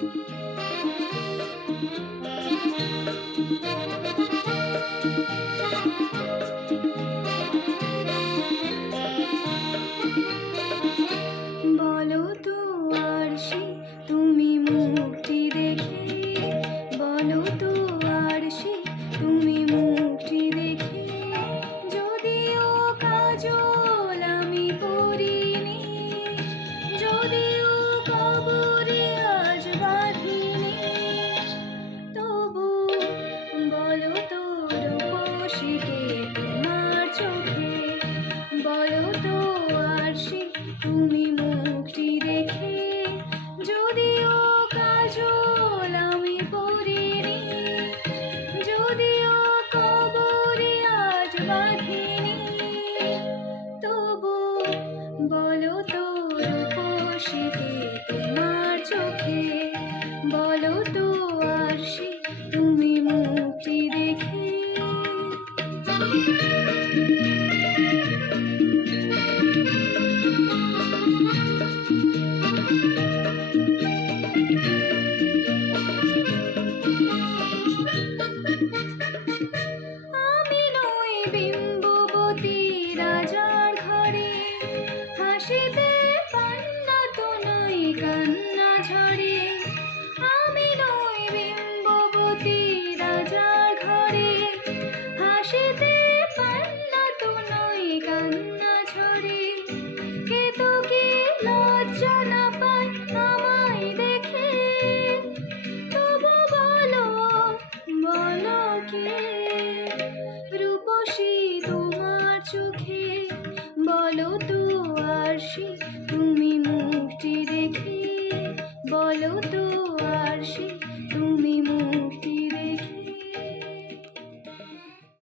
বলো তো আরশি তুমি মুখটি দেখে, বলো তো আরশি তুমি মুখটি দেখে, যদিও কাজল আমি পরিনি, যদিও কবরে আজ বাঁধিনি, তবু বলো তো রূপসীকে তোমার চোখে, বলো তো আরশি তুমি মুখটি দেখে, যদিও কাজল আমি পরিনি, যদিও কবরে আজ বাঁধিনি, তবু বলো তো রূপসীকে তোমার চোখে, বলো তো আরশি তুমি মুখটি দেখে। আমি নই বিম্ববতী রাজার ঘরে, হাসিতে পান্না তো নই কান্না ঝরে, আমি নই বিম্ববতী রাজার ঘরে, হাসিতে পান্না তো নই কান্না ঝরে, কে তো কি লজ্জা না পায় আমায় দেখে, তবু বলো বলো কে রূপসী তোমার চোখে, বলো তো আরশি তুমি মুখটি দেখে, বলো তো আরশি